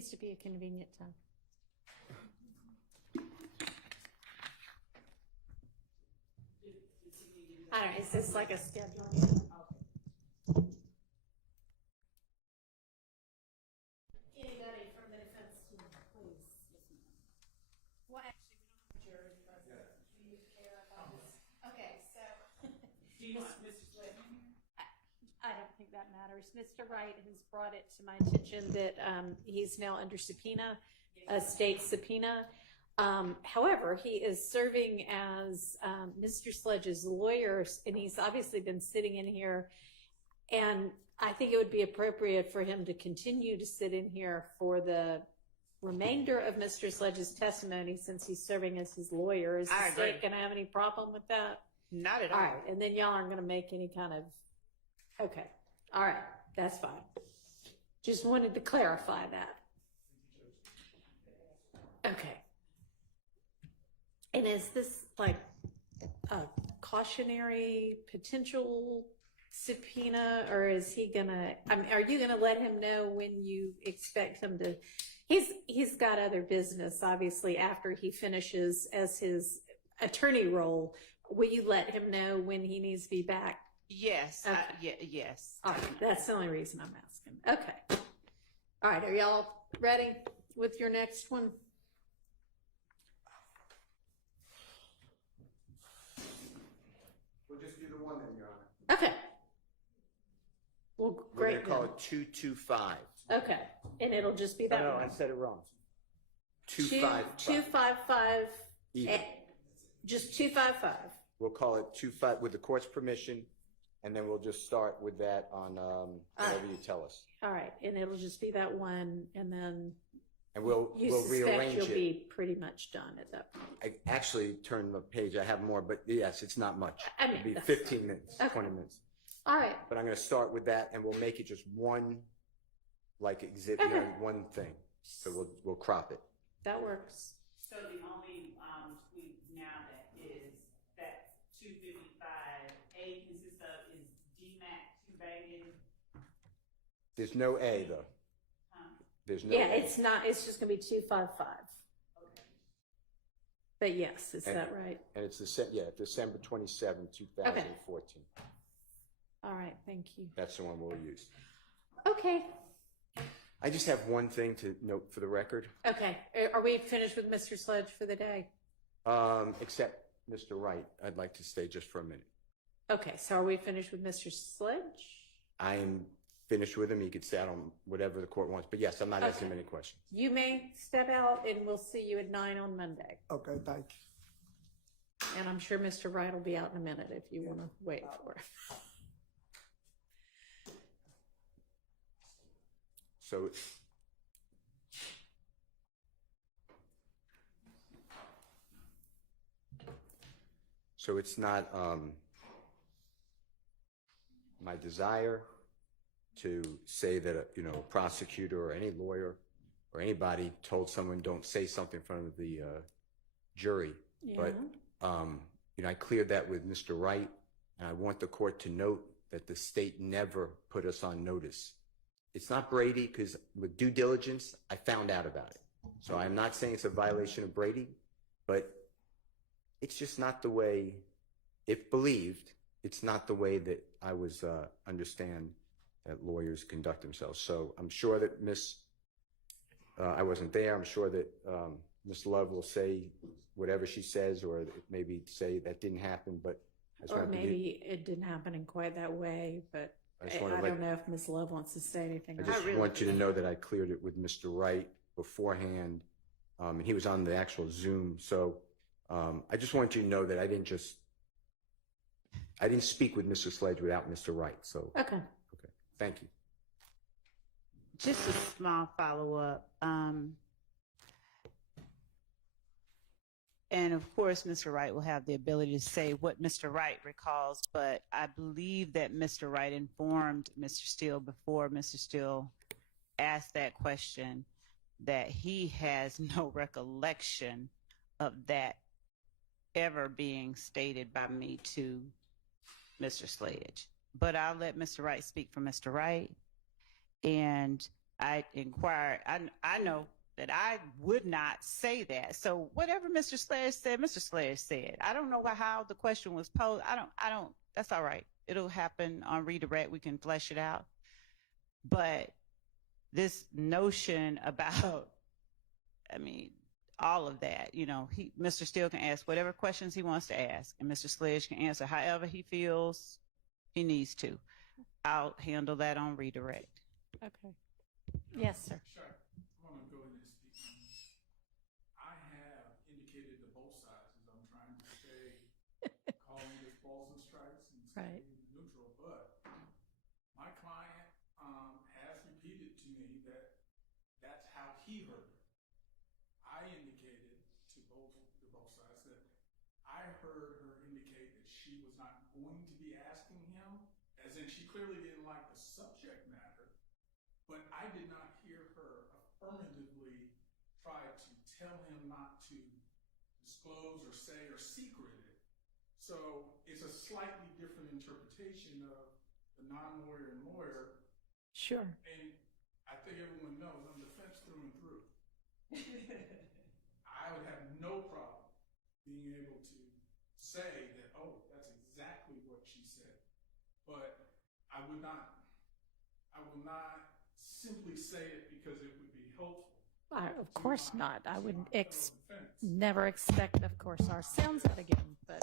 seems to be a convenient time. I don't know, is this like a schedule? Anybody from the defense team, please. Well, actually, we don't have jury present. Do you care about this? Okay, so. Do you want Mr. Sledge in here? I don't think that matters. Mr. Wright has brought it to my attention that he's now under subpoena, a state subpoena. However, he is serving as Mr. Sledge's lawyer, and he's obviously been sitting in here. And I think it would be appropriate for him to continue to sit in here for the remainder of Mr. Sledge's testimony, since he's serving as his lawyer. Is the state going to have any problem with that? Not at all. All right, and then y'all aren't going to make any kind of, okay, all right, that's fine. Just wanted to clarify that. Okay. And is this like a cautionary potential subpoena, or is he gonna, I mean, are you gonna let him know when you expect him to, he's got other business, obviously, after he finishes as his attorney role. Will you let him know when he needs to be back? Yes. Okay. Yes. All right, that's the only reason I'm asking. Okay. All right, are y'all ready with your next one? We'll just do the one then, Your Honor. Okay. Well, We're great. going to call then. it 225. Okay, and it'll just be that No, one. I said it wrong. 255. 255. Even. Just 255. We'll call it 25 with the court's permission, and then we'll just start with that on whatever you tell us. All right, and it'll just be that one, and then And we'll suspect rearrange you'll it. be pretty much done at that point. I actually turned the page. I have more, but yes, it's not much. I mean, It'll be that's 15 minutes, Okay. 20 minutes. All right, But I'm going to start with that, and we'll make it just one, like exhibit, Okay. one thing. So we'll crop it. that works. So the only tweak now that is that 255A consists of is DMAC 2 There's no A though. There's no Yeah, A. it's not, it's just gonna be 255. Okay. But yes, is that right? And it's December 27, 2014. All right, thank you. That's the one we'll use. Okay, I just have one thing to note for the record, okay. Are we finished with Mr. Sledge for the day? except Mr. Wright. I'd like to stay just for a minute. Okay, so are we finished with Mr. Sledge? I am finished with him. He could stay out on whatever the court wants. But yes, I'm not asking him any questions. You may step out, and we'll see you at 9 on Monday. Okay, thank you. And I'm sure Mr. Wright will be out in a minute if you want to wait for him. So it's not my desire to say that a prosecutor or any lawyer or anybody told someone don't say something in front of the jury. Yeah. But I cleared that with Mr. Wright, and I want the court to note that the state never put us on notice. It's not Brady, because with due diligence, I found out about it. So I'm not saying it's a violation of Brady, but it's just not the way, if believed, it's not the way that I was understand that lawyers conduct themselves. So I'm sure that I wasn't there. I'm sure that Ms. Love will say whatever she says, or maybe say that didn't happen, but I just Or wanted to maybe it didn't happen in quite that way, but I I just want to don't know if Ms. Love wants to say anything. I just want you to know that I cleared it with Mr. Wright beforehand, and he was on the actual Zoom. So I just want you to know that I didn't speak with Mr. Sledge without Mr. Wright. So Okay. Thank you. Just a small follow-up. And of course, Mr. Wright will have the ability to say what Mr. Wright recalls, but I believe that Mr. Wright informed Mr. Steele before Mr. Steele asked that question that he has no recollection of that ever being stated by me to Mr. Sledge. But I'll let Mr. Wright speak for Mr. Wright. And I inquired. I know that I would not say that. So whatever Mr. Sledge said, Mr. Sledge said. I don't know how the question was posed. I don't, that's all right. It'll happen on redirect. We can flesh it out. But this notion about, I mean, all of that, you know, Mr. Steele can ask whatever questions he wants to ask, and Mr. Sledge can answer however he feels he needs to. I'll handle that on redirect. Okay. Yes, sir. Sure. I want to go in and speak. I have indicated to both sides as I'm trying to stay calling this balls and strikes and Right. stay neutral, but my client has repeated to me that that's how he heard it. I indicated to both sides that I heard her indicate that she was not going to be asking him, as in she clearly didn't like the subject matter, but I did not hear her affirmatively try to tell him not to disclose or say or secret it. So it's a slightly different interpretation of the non-lawyer and lawyer. Sure. And I think everyone knows I'm defense through and through. I would have no problem being able to say that, oh, that's exactly what she said. But I will not simply say it because it would be helpful. Of course not. I would never expect, of course, our sounds out again, but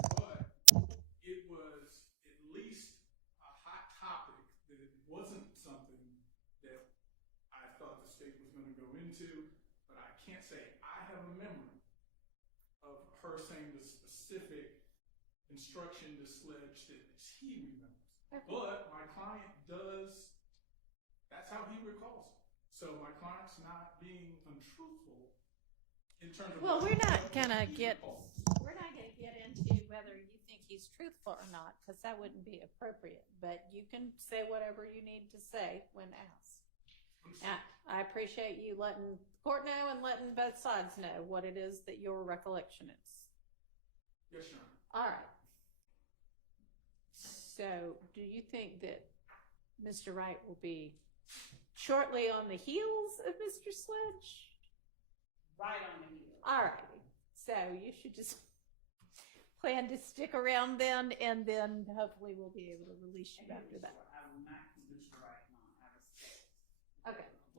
it was at least a hot topic that it wasn't something that I thought the state was going to go into, but I can't say I have a memory of her saying the specific instruction to Sledge that he remembers. Okay. But my client does, that's how he recalls it. So my client's not being untruthful in terms of. well, we're not gonna get into whether you think he's truthful or not, because that wouldn't be appropriate. But you can say whatever you need to say when asked. I appreciate you letting the court know and letting both sides know what it is that your recollection is. Yes, Your Honor. All right. So, do you think that Mr. Wright will be shortly on the heels of Mr. Sledge? Right on the heel. All right. So, you should just plan to stick around then, and then hopefully we'll be able to release you after that. I will not